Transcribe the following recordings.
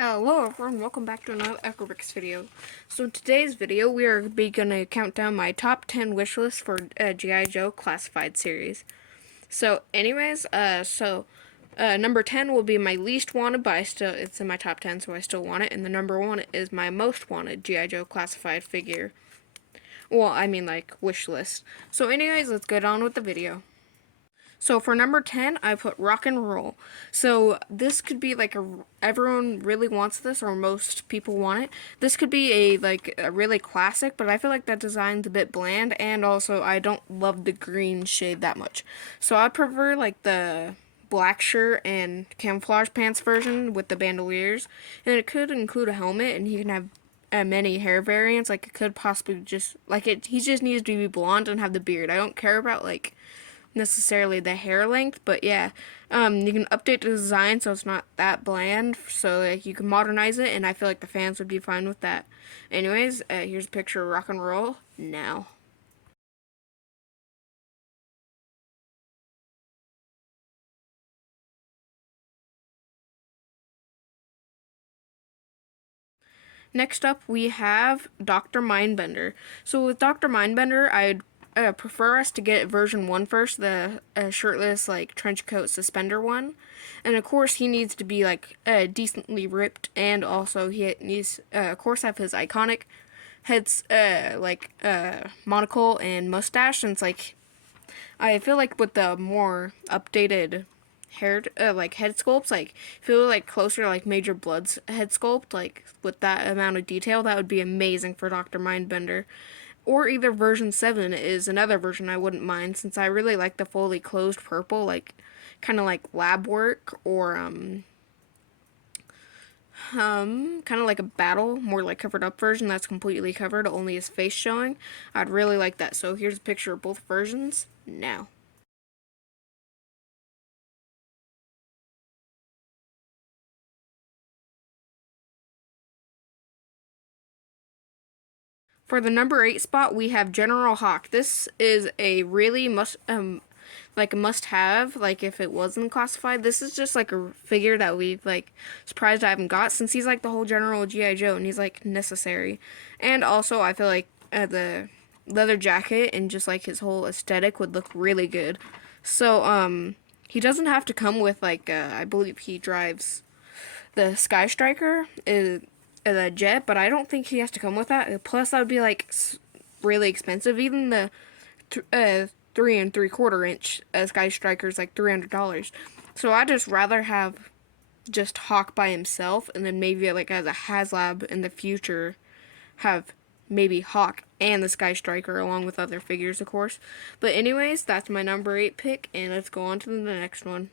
Hello everyone, welcome back to another Echobricks video. So in today's video, we are going to count down my top 10 wish list for G.I. Joe Classified series. So anyways, number 10 will be my least wanted, but it's in my top 10, so I still want it. And the number 1 is my most wanted G.I. Joe Classified figure. Well, I mean like wish list. So anyways, let's get on with the video. So for number 10, I put rock and roll. So this could be like everyone really wants this, or most people want it. This could be a really classic, but I feel like that design's a bit bland, and also I don't love the green shade that much. So I prefer like the black shirt and camouflage pants version with the bandoliers, and it could include a helmet, and he can have many hair variants. Like it could possibly just he just needs to be blonde and have the beard. I don't care about like necessarily the hair length, but yeah, you can update the design so it's not that bland, so like you can modernize it, and I feel like the fans would be fine with that. Anyways, here's a picture of rock and roll now. Next up, we have Dr. Mindbender. So with Dr. Mindbender, I'd prefer us to get version 1 first, the shirtless, like, trench coat suspender one. And of course, he needs to be, like, decently ripped, and also he needs, of course, have his iconic heads, monocle and mustache, and it's like, I feel like with the more updated hair head sculpts, like feel like closer to like Major Blood's head sculpt, like with that amount of detail, that would be amazing for Dr. Mindbender. Or either version 7 is another version I wouldn't mind, since I really like the fully closed purple, like kind of like lab work, or kind of like a battle, more like covered up version that's completely covered, only his face showing. I'd really like that. So here's a picture of both versions now. For the number 8 spot, we have General Hawk. This is a really like a must-have. Like if it wasn't classified, this is just like a figure that we've like surprised I haven't got, since he's like the whole general G.I. Joe, and he's like necessary. And also, I feel like the leather jacket and just like his whole aesthetic would look really good. So he doesn't have to come with like I believe he drives the Sky Striker is a jet, but I don't think he has to come with that. Plus, that would be like really expensive. Even the 3 3/4 inch Sky Striker is like $300. So I just rather have just Hawk by himself, and then maybe like as a HasLab in the future, have maybe Hawk and the Sky Striker along with other figures, of course. But anyways, that's my number 8 pick, and let's go on to the next one.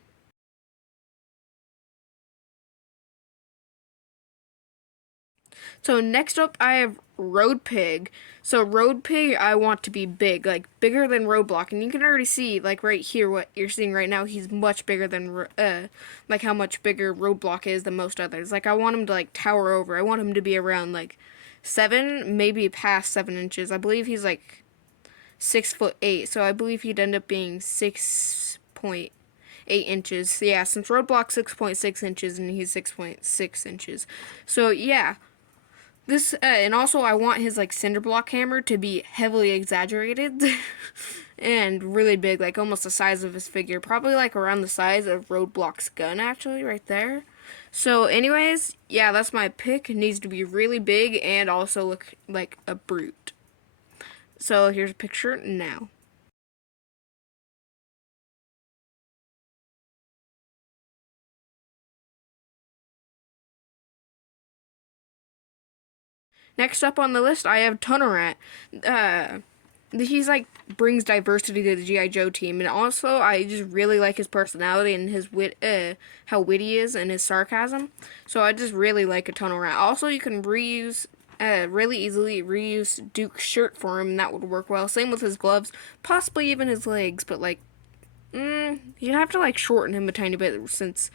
So next up, I have Road Pig. So Road Pig, I want to be big, like bigger than Roadblock, and you can already see, like right here, what you're seeing right now. He's much bigger than, like how much bigger Roadblock is than most others. Like I want him to like tower over. I want him to be around like 7, maybe past 7 inches. I believe he's like 6'8", so I believe he'd end up being 6.8 inches. Yeah, since Roadblock's 6.6 inches and he's 6.6 inches. So yeah. This and also I want his like cinder block hammer to be heavily exaggerated and really big, like almost the size of his figure, probably like around the size of Roadblock's gun, actually, right there. So anyways, yeah, that's my pick. It needs to be really big and also look like a brute. So here's a picture now. Next up on the list, I have Tunnel Rat. He's like brings diversity to the GI Joe team, and also I just really like his personality and his how witty he is and his sarcasm. So I just really like a Tunnel Rat. Also, you can really easily reuse Duke's shirt for him, and that would work well. Same with his gloves, possibly even his legs, but like you'd have to like shorten him a tiny bit, since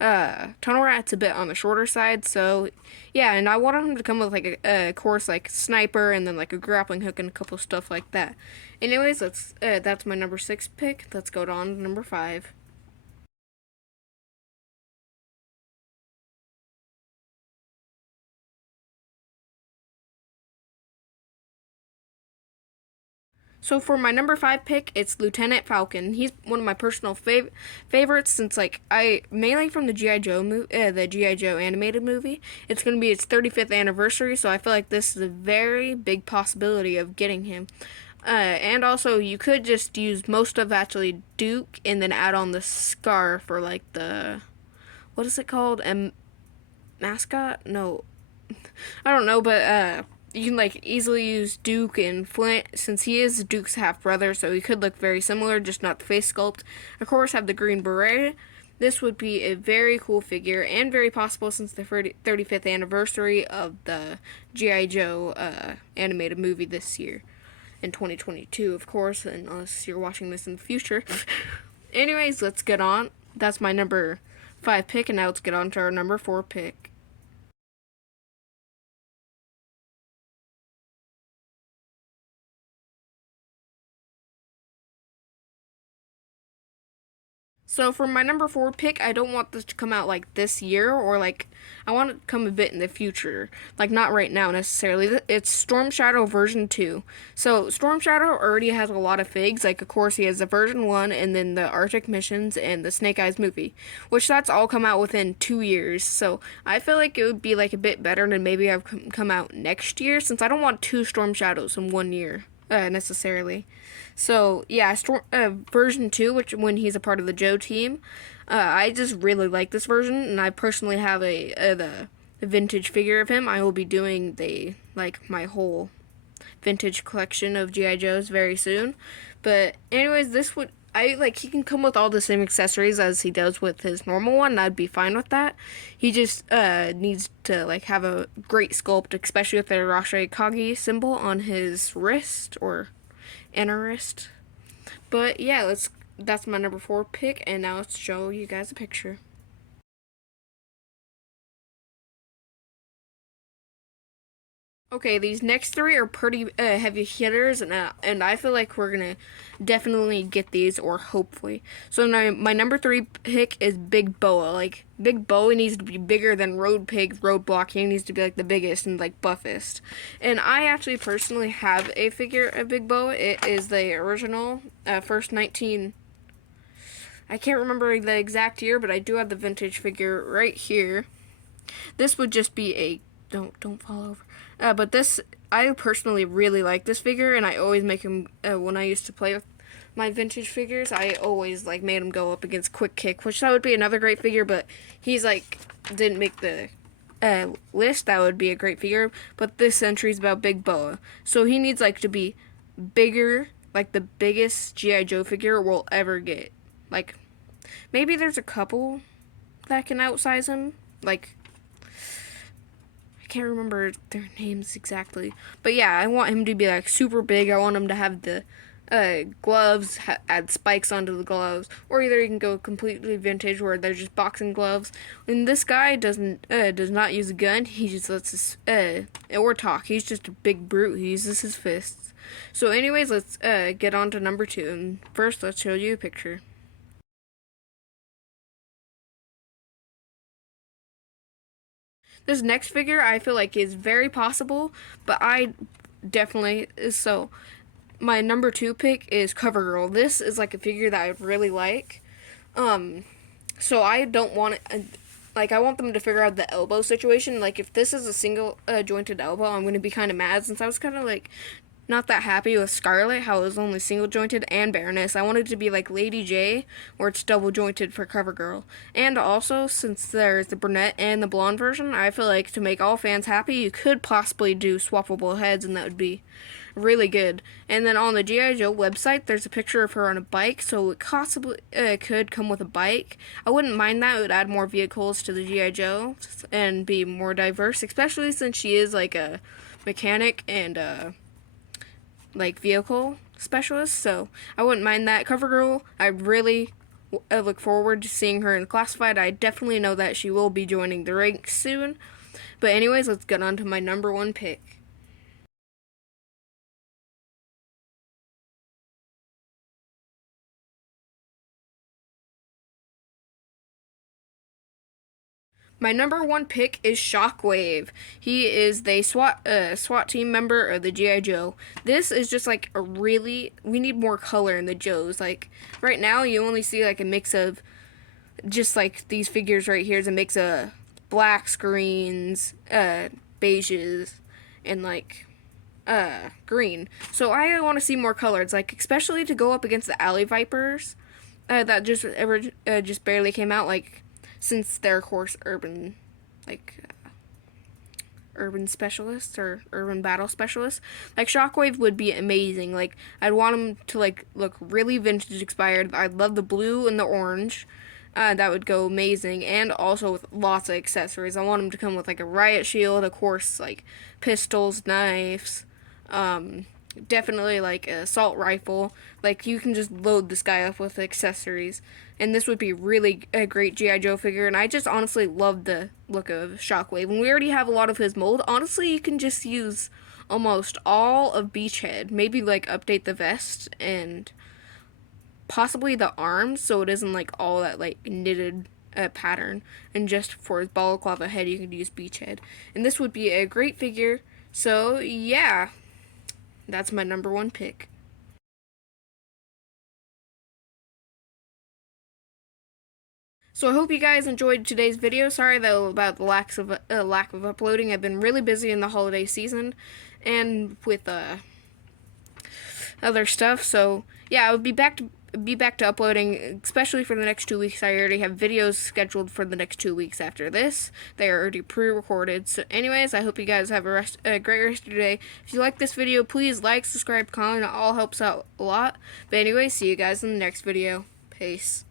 Tunnel Rat's a bit on the shorter side. So yeah, and I wanted him to come with like a course like sniper, and then like a grappling hook and a couple stuff like that. Anyways, that's my number 6 pick. Let's go on to number 5. So for my number 5 pick, it's Lieutenant Falcon. He's one of my personal favorites since like I mainly from the GI Joe animated movie. It's gonna be its 35th anniversary, so I feel like this is a very big possibility of getting him. And also, you could just use most of actually Duke and then add on the scar for like the what is it called? Mascot? No, I don't know, but you can like easily use Duke and Flint since he is Duke's half brother, so he could look very similar, just not the face sculpt. Of course, have the green beret. This would be a very cool figure and very possible since the 35th anniversary of the G.I. Joe animated movie this year in 2022, of course, unless you're watching this in the future. Anyways, let's get on. That's my number 5 pick, and now let's get on to our number 4 pick. So for my number 4 pick, I don't want this to come out like this year or like I want it to come a bit in the future. Like not right now necessarily. It's Storm Shadow version 2. So Storm Shadow already has a lot of figs. Like of course he has the version 1 and then the Arctic missions and the Snake Eyes movie, which that's all come out within 2 years. So I feel like it would be like a bit better than maybe have come out next year since I don't want 2 Storm Shadows in 1 year. Necessarily. So yeah, version 2, which when he's a part of the Joe team, I just really like this version, and I personally have the vintage figure of him. I will be doing my whole vintage collection of GI Joes very soon. But anyways, this would I like he can come with all the same accessories as he does with his normal one, and I'd be fine with that. He just needs to like have a great sculpt, especially with the Arashi Kage symbol on his wrist or inner wrist. But yeah, that's my number 4 pick, and now let's show you guys a picture. Okay, these next 3 are pretty heavy hitters, and I feel like we're gonna definitely get these, or hopefully. So now my number 3 pick is Big Boa. Like Big Boa needs to be bigger than Road Pig, Roadblock. He needs to be like the biggest and like buffest. And I actually personally have a figure of Big Boa. It is the original first 19. I can't remember the exact year, but I do have the vintage figure right here. This would just be a don't fall over. But this I personally really like this figure, and I always make him when I used to play with my vintage figures. I always like made him go up against Quick Kick, which that would be another great figure. But he's like didn't make the list. That would be a great figure. But this entry is about Big Boa, so he needs like to be bigger, like the biggest GI Joe figure we'll ever get. Like maybe there's a couple that can outsize him, like can't remember their names exactly. But yeah, I want him to be like super big. I want him to have the gloves, add spikes onto the gloves, or either you can go completely vintage where they're just boxing gloves. And this guy does not use a gun. He just lets us or talk. He's just a big brute. He uses his fists. So anyways, let's get on to number 2. And first, let's show you a picture. This next figure I feel like is very possible, but I definitely so my number 2 pick is COVERGIRL. This is like a figure that I really like. So I don't want it like I want them to figure out the elbow situation. Like if this is a single jointed elbow, I'm going to be kind of mad since I was kind of like not that happy with Scarlet, how it was only single jointed, and Baroness. I wanted it to be like Lady J, where it's double jointed for COVERGIRL. And also, since there's the brunette and the blonde version, I feel like to make all fans happy, you could possibly do swappable heads, and that would be really good. And then on the G.I. Joe website, there's a picture of her on a bike, so it possibly could come with a bike. I wouldn't mind that. It would add more vehicles to the G.I. Joe and be more diverse, especially since she is like a mechanic and like vehicle specialist, so I wouldn't mind that. COVERGIRL, I really look forward to seeing her in Classified. I definitely know that she will be joining the ranks soon. But anyways, let's get on to my number 1 pick. My number one pick is Shockwave. He is the SWAT team member of the G.I. Joe. This is just like we need more color in the Joes. Like right now you only see like a mix of just like these figures right here is a mix of blacks, greens, beiges, and like green. So I want to see more colors, like especially to go up against the Alley Vipers that just barely came out, like since they're of course urban specialists or urban battle specialists. Like Shockwave would be amazing. Like I'd want him to like look really vintage inspired. I'd love the blue and the orange. That would go amazing, and also with lots of accessories. I want him to come with like a riot shield, of course, like pistols, knives, definitely like an assault rifle. Like you can just load this guy up with accessories, and this would be really a great G.I. Joe figure. And I just honestly love the look of Shockwave, and we already have a lot of his mold. Honestly, you can just use almost all of Beachhead, maybe like update the vest and possibly the arms so it isn't like all that like knitted pattern, and just for his balaclava head you could use Beachhead, and this would be a great figure. So yeah, that's my number one pick. So I hope you guys enjoyed today's video. Sorry though about the lack of uploading. I've been really busy in the holiday season and with other stuff. So yeah, I would be back to uploading, especially for the next 2 weeks. I already have videos scheduled for the next 2 weeks after this. They are already pre-recorded. So anyways, I hope you guys have a great rest of your day. If you like this video, please like, subscribe, comment. It all helps out a lot. But anyway, see you guys in the next video. Peace.